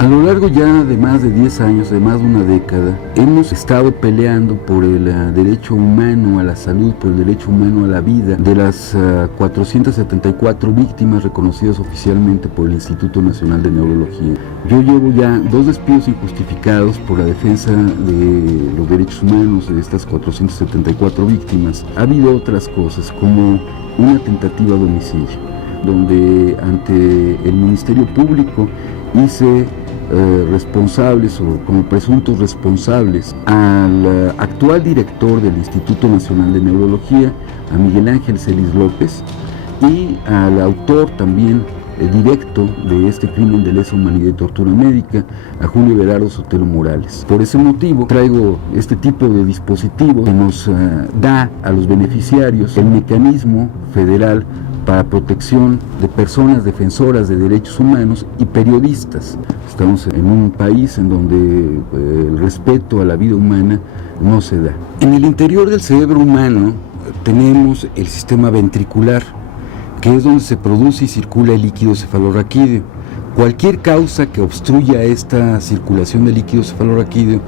A lo largo ya de más de 10 años, de más de una década, hemos estado peleando por el derecho humano a la salud, por el derecho humano a la vida de las 474 víctimas reconocidas oficialmente por el Instituto Nacional de Neurología. Yo llevo ya 2 despidos injustificados por la defensa de los derechos humanos de estas 474 víctimas. Ha habido otras cosas, como una tentativa de homicidio, donde ante el Ministerio Público hice responsables o como presuntos responsables al actual director del Instituto Nacional de Neurología, a Miguel Ángel Celis López, y al autor también directo de este crimen de lesa humanidad y tortura médica, a Julio Everardo Sotelo Morales. Por ese motivo traigo este tipo de dispositivo que nos da a los beneficiarios el mecanismo federal para protección de personas defensoras de derechos humanos y periodistas. Estamos en un país en donde el respeto a la vida humana no se da. En el interior del cerebro humano tenemos el sistema ventricular, que es donde se produce y circula el líquido cefalorraquídeo. Cualquier causa que obstruya esta circulación del líquido cefalorraquídeo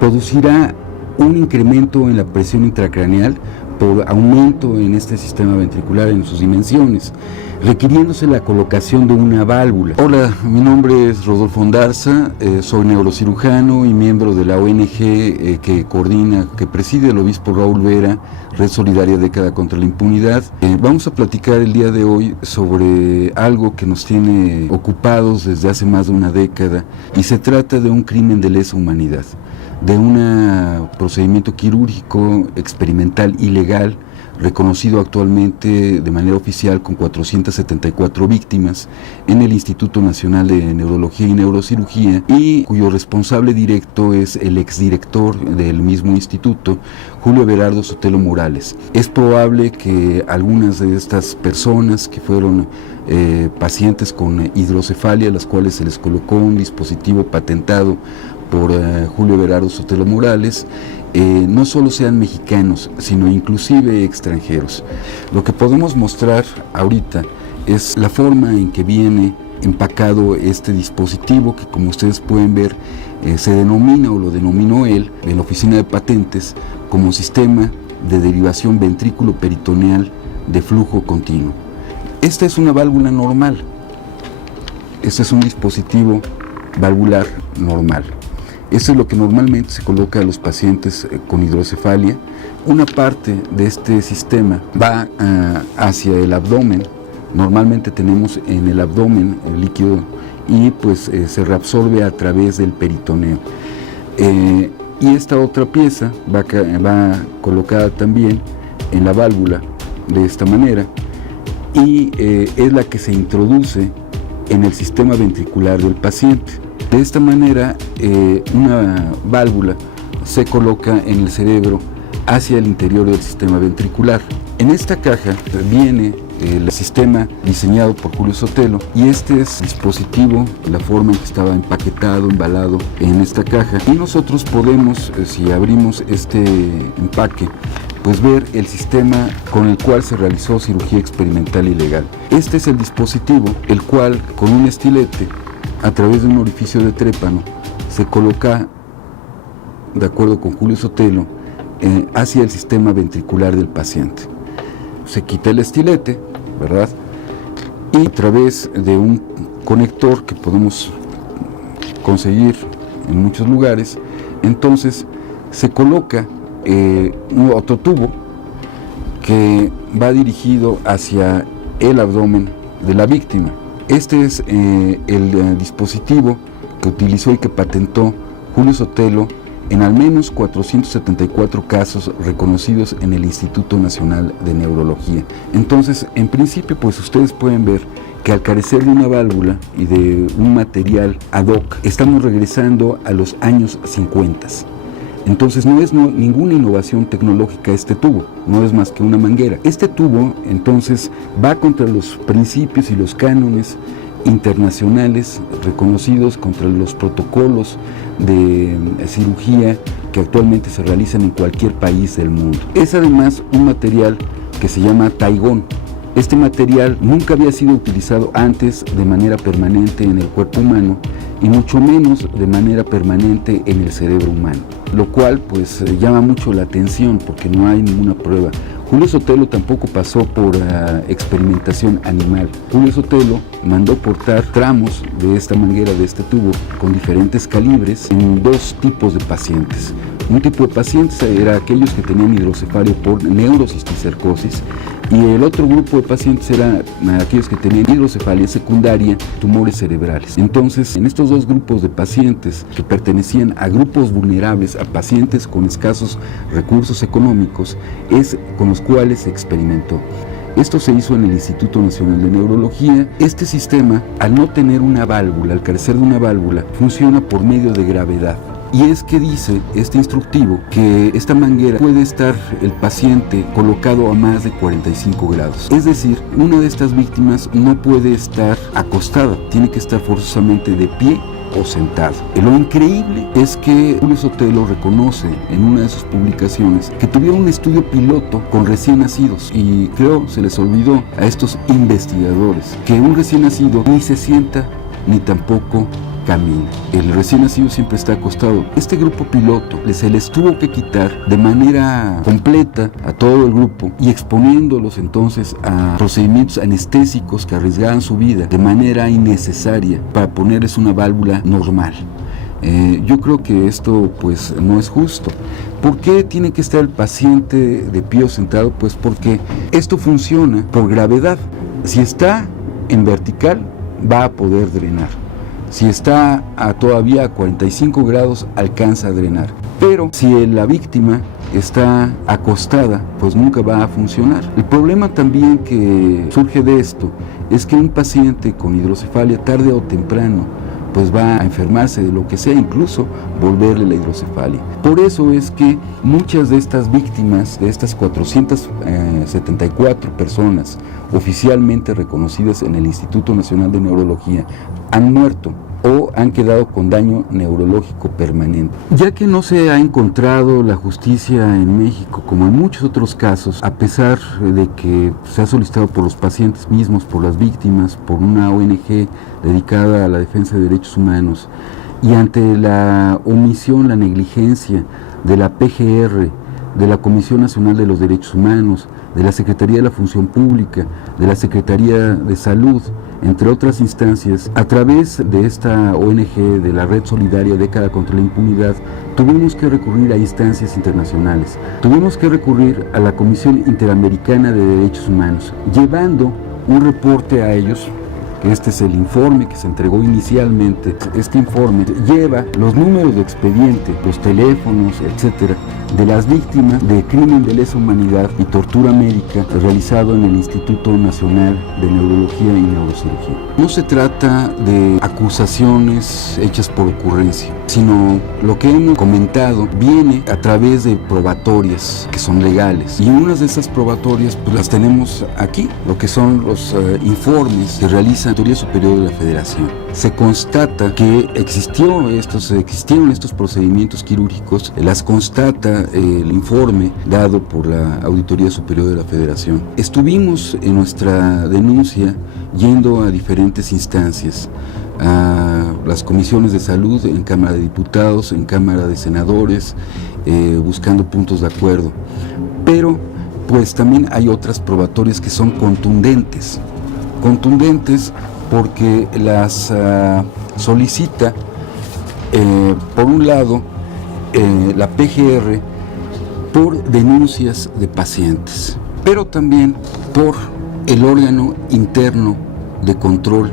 producirá un incremento en la presión intracraneal por aumento en este sistema ventricular en sus dimensiones, requiriéndose la colocación de una válvula. Hola, mi nombre es Rodolfo Ondarza, soy neurocirujano y miembro de la ONG que preside el obispo Raúl Vera, Red Solidaria Década contra la Impunidad. Vamos a platicar el día de hoy sobre algo que nos tiene ocupados desde hace más de una década, y se trata de un crimen de lesa humanidad, de un procedimiento quirúrgico experimental ilegal, reconocido actualmente de manera oficial con 474 víctimas en el Instituto Nacional de Neurología y Neurocirugía, y cuyo responsable directo es el exdirector del mismo instituto, Julio Everardo Sotelo Morales. Es probable que algunas de estas personas que fueron pacientes con hidrocefalia, a las cuales se les colocó un dispositivo patentado por Julio Everardo Sotelo Morales, no solo sean mexicanos, sino inclusive extranjeros. Lo que podemos mostrar ahorita es la forma en que viene empacado este dispositivo, que como ustedes pueden ver se denomina, o lo denominó él en la oficina de patentes, como sistema de derivación ventrículo-peritoneal de flujo continuo. Esta es una válvula normal, este es un dispositivo valvular normal. Eso es lo que normalmente se coloca a los pacientes con hidrocefalia. Una parte de este sistema va hacia el abdomen. Normalmente tenemos en el abdomen el líquido y pues se reabsorbe a través del peritoneo. Y esta otra pieza va colocada también en la válvula de esta manera, y es la que se introduce en el sistema ventricular del paciente. De esta manera, una válvula se coloca en el cerebro hacia el interior del sistema ventricular. En esta caja viene el sistema diseñado por Julio Sotelo, y este es el dispositivo, la forma en que estaba empaquetado, embalado en esta caja. Y nosotros podemos, si abrimos este empaque, pues ver el sistema con el cual se realizó cirugía experimental ilegal. Este es el dispositivo, el cual con un estilete, a través de un orificio de trépano, se coloca, de acuerdo con Julio Sotelo, hacia el sistema ventricular del paciente. Se quita el estilete, ¿verdad? Y a través de un conector que podemos conseguir en muchos lugares, entonces se coloca otro tubo que va dirigido hacia el abdomen de la víctima. Este es el dispositivo que utilizó y que patentó Julio Sotelo en al menos 474 casos reconocidos en el Instituto Nacional de Neurología. Entonces, en principio, pues ustedes pueden ver que al carecer de una válvula y de un material ad hoc, estamos regresando a los años 50. Entonces no es ninguna innovación tecnológica este tubo, no es más que una manguera. Este tubo entonces va contra los principios y los cánones internacionales reconocidos, contra los protocolos de cirugía que actualmente se realizan en cualquier país del mundo. Es además un material que se llama taigón. Este material nunca había sido utilizado antes de manera permanente en el cuerpo humano, y mucho menos de manera permanente en el cerebro humano, lo cual pues llama mucho la atención porque no hay ninguna prueba. Julio Sotelo tampoco pasó por experimentación animal. Julio Sotelo mandó portar tramos de esta manguera, de este tubo, con diferentes calibres en dos tipos de pacientes. Un tipo de pacientes era aquellos que tenían hidrocefalia por neurocisticercosis, y el otro grupo de pacientes eran aquellos que tenían hidrocefalia secundaria, tumores cerebrales. Entonces, en estos dos grupos de pacientes que pertenecían a grupos vulnerables, a pacientes con escasos recursos económicos, es con los cuales se experimentó. Esto se hizo en el Instituto Nacional de Neurología. Este sistema, al no tener una válvula, al carecer de una válvula, funciona por medio de gravedad. Y es que dice este instructivo que esta manguera puede estar el paciente colocado a más de 45 grados. Es decir, una de estas víctimas no puede estar acostada, tiene que estar forzosamente de pie o sentado. Lo increíble es que Julio Sotelo reconoce en una de sus publicaciones que tuvieron un estudio piloto con recién nacidos, y creo se les olvidó a estos investigadores que un recién nacido ni se sienta ni tampoco camina. El recién nacido siempre está acostado. Este grupo piloto se les tuvo que quitar de manera completa a todo el grupo y exponiéndolos entonces a procedimientos anestésicos que arriesgaban su vida de manera innecesaria para ponerles una válvula normal. Yo creo que esto pues no es justo. ¿Por qué tiene que estar el paciente de pie o sentado? Pues porque esto funciona por gravedad. Si está en vertical, va a poder drenar. Si está todavía a 45 grados, alcanza a drenar. Pero si la víctima está acostada, pues nunca va a funcionar. El problema también que surge de esto es que un paciente con hidrocefalia, tarde o temprano, pues va a enfermarse de lo que sea, incluso volverle la hidrocefalia. Por eso es que muchas de estas víctimas, de estas 474 personas oficialmente reconocidas en el Instituto Nacional de Neurología, han muerto o han quedado con daño neurológico permanente. Ya que no se ha encontrado la justicia en México, como en muchos otros casos, a pesar de que se ha solicitado por los pacientes mismos, por las víctimas, por una ONG dedicada a la defensa de derechos humanos, y ante la omisión, la negligencia de la PGR, de la Comisión Nacional de los Derechos Humanos, de la Secretaría de la Función Pública, de la Secretaría de Salud, entre otras instancias, a través de esta ONG, de la Red Solidaria Década contra la Impunidad, tuvimos que recurrir a instancias internacionales, tuvimos que recurrir a la Comisión Interamericana de Derechos Humanos, llevando un reporte a ellos. Este es el informe que se entregó inicialmente. Este informe lleva los números de expediente, los teléfonos, etcétera, de las víctimas de crimen de lesa humanidad y tortura médica realizado en el Instituto Nacional de Neurología y Neurocirugía. No se trata de acusaciones hechas por ocurrencia, sino lo que hemos comentado viene a través de probatorias que son legales. Y unas de esas probatorias pues las tenemos aquí, lo que son los informes que realiza la Auditoría Superior de la Federación. Se constata que existieron estos procedimientos quirúrgicos, las constata el informe dado por la Auditoría Superior de la Federación. Estuvimos en nuestra denuncia yendo a diferentes instancias, a las comisiones de salud, en Cámara de Diputados, en Cámara de Senadores, buscando puntos de acuerdo. Pero pues también hay otras probatorias que son contundentes porque las solicita, por un lado, la PGR por denuncias de pacientes, pero también por el órgano interno de control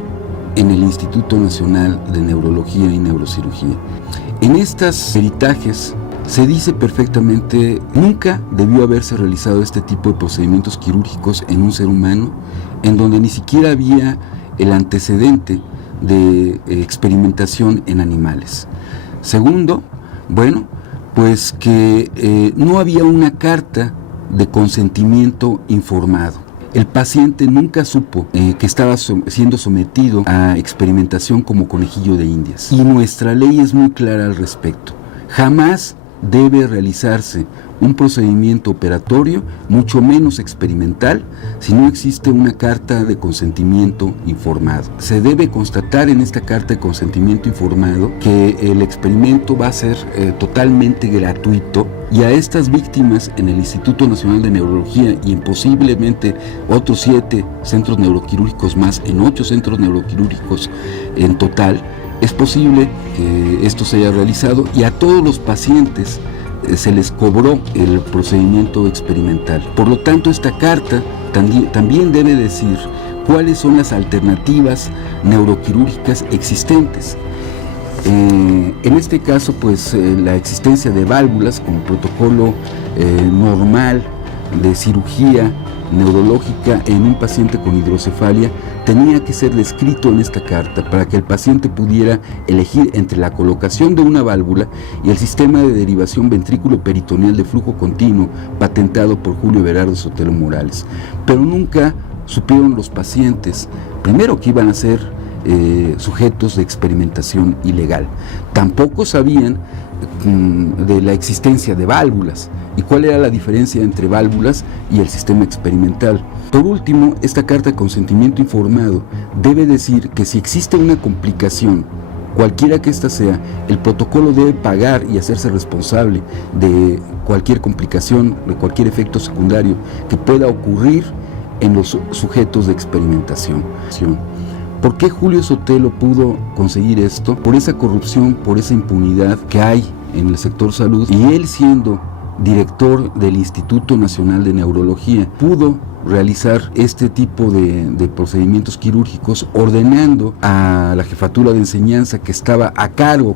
en el Instituto Nacional de Neurología y Neurocirugía. En estos peritajes se dice perfectamente, nunca debió haberse realizado este tipo de procedimientos quirúrgicos en un ser humano, en donde ni siquiera había el antecedente de experimentación en animales. Segundo, bueno, pues que no había una carta de consentimiento informado. El paciente nunca supo que estaba siendo sometido a experimentación como conejillo de indias. Y nuestra ley es muy clara al respecto. Jamás debe realizarse un procedimiento operatorio, mucho menos experimental, si no existe una carta de consentimiento informado. Se debe constatar en esta carta de consentimiento informado que el experimento va a ser totalmente gratuito, y a estas víctimas en el Instituto Nacional de Neurología y en posiblemente otros 7 centros neuroquirúrgicos más, en 8 centros neuroquirúrgicos en total, es posible que esto se haya realizado, y a todos los pacientes se les cobró el procedimiento experimental. Por lo tanto, esta carta también debe decir cuáles son las alternativas neuroquirúrgicas existentes. En este caso, pues la existencia de válvulas como protocolo normal de cirugía neurológica en un paciente con hidrocefalia tenía que ser descrito en esta carta para que el paciente pudiera elegir entre la colocación de una válvula y el sistema de derivación ventrículo-peritoneal de flujo continuo patentado por Julio Everardo Sotelo Morales. Pero nunca supieron los pacientes, primero, que iban a ser sujetos de experimentación ilegal. Tampoco sabían de la existencia de válvulas y cuál era la diferencia entre válvulas y el sistema experimental. Por último, esta carta de consentimiento informado debe decir que si existe una complicación, cualquiera que ésta sea, el protocolo debe pagar y hacerse responsable de cualquier complicación, de cualquier efecto secundario que pueda ocurrir en los sujetos de experimentación. ¿Por qué Julio Sotelo pudo conseguir esto? Por esa corrupción, por esa impunidad que hay en el sector salud, y él, siendo director del Instituto Nacional de Neurología, pudo realizar este tipo de procedimientos quirúrgicos, ordenando a la jefatura de enseñanza que está a cargo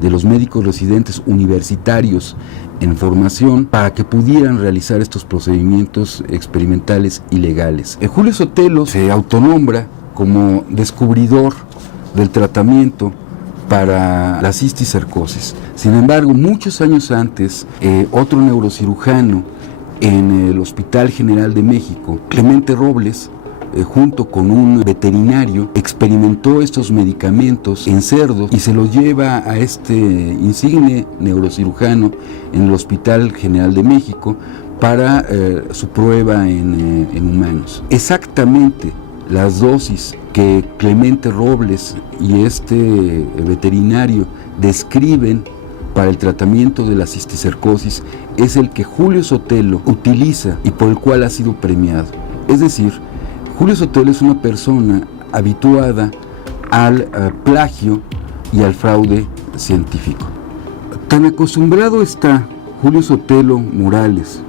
de los médicos residentes universitarios en formación para que pudieran realizar estos procedimientos experimentales ilegales. Julio Sotelo se autonombra como descubridor del tratamiento para la cisticercosis. Sin embargo, muchos años antes, otro neurocirujano en el Hospital General de México, Clemente Robles, junto con un veterinario, experimentó estos medicamentos en cerdos y se los lleva a este insigne neurocirujano en el Hospital General de México para su prueba en humanos. Exactamente las dosis que Clemente Robles y este veterinario describen para el tratamiento de la cisticercosis es el que Julio Sotelo utiliza y por el cual ha sido premiado. Es decir, Julio Sotelo es una persona habituada al plagio y al fraude científico. Tan acostumbrado está Julio Sotelo Morales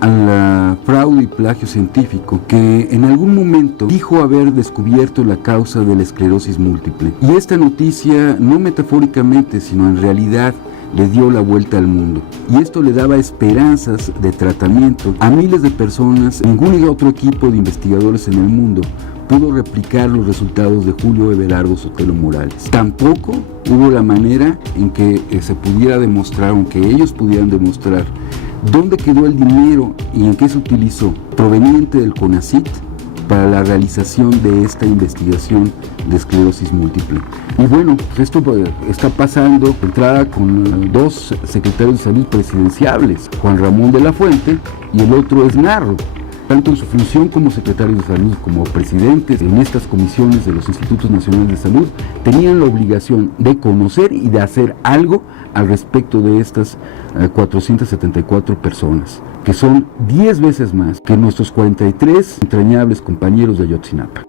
al fraude y plagio científico que en algún momento dijo haber descubierto la causa de la esclerosis múltiple. Y esta noticia, no metafóricamente, sino en realidad, le dio la vuelta al mundo. Y esto le daba esperanzas de tratamiento a miles de personas. Ningún otro equipo de investigadores en el mundo pudo replicar los resultados de Julio Everardo Sotelo Morales. Tampoco hubo la manera en que se pudiera demostrar, aunque ellos pudieran demostrar, dónde quedó el dinero y en qué se utilizó proveniente del CONACYT para la realización de esta investigación de esclerosis múltiple. Y bueno, esto está pasando de entrada con 2 secretarios de salud presidenciables, Juan Ramón de la Fuente y el otro es Narro. Tanto en su función como secretarios de salud como presidentes en estas comisiones de los Institutos Nacionales de Salud, tenían la obligación de conocer y de hacer algo al respecto de estas 474 personas, que son 10 veces más que nuestros 43 entrañables compañeros de Ayotzinapa.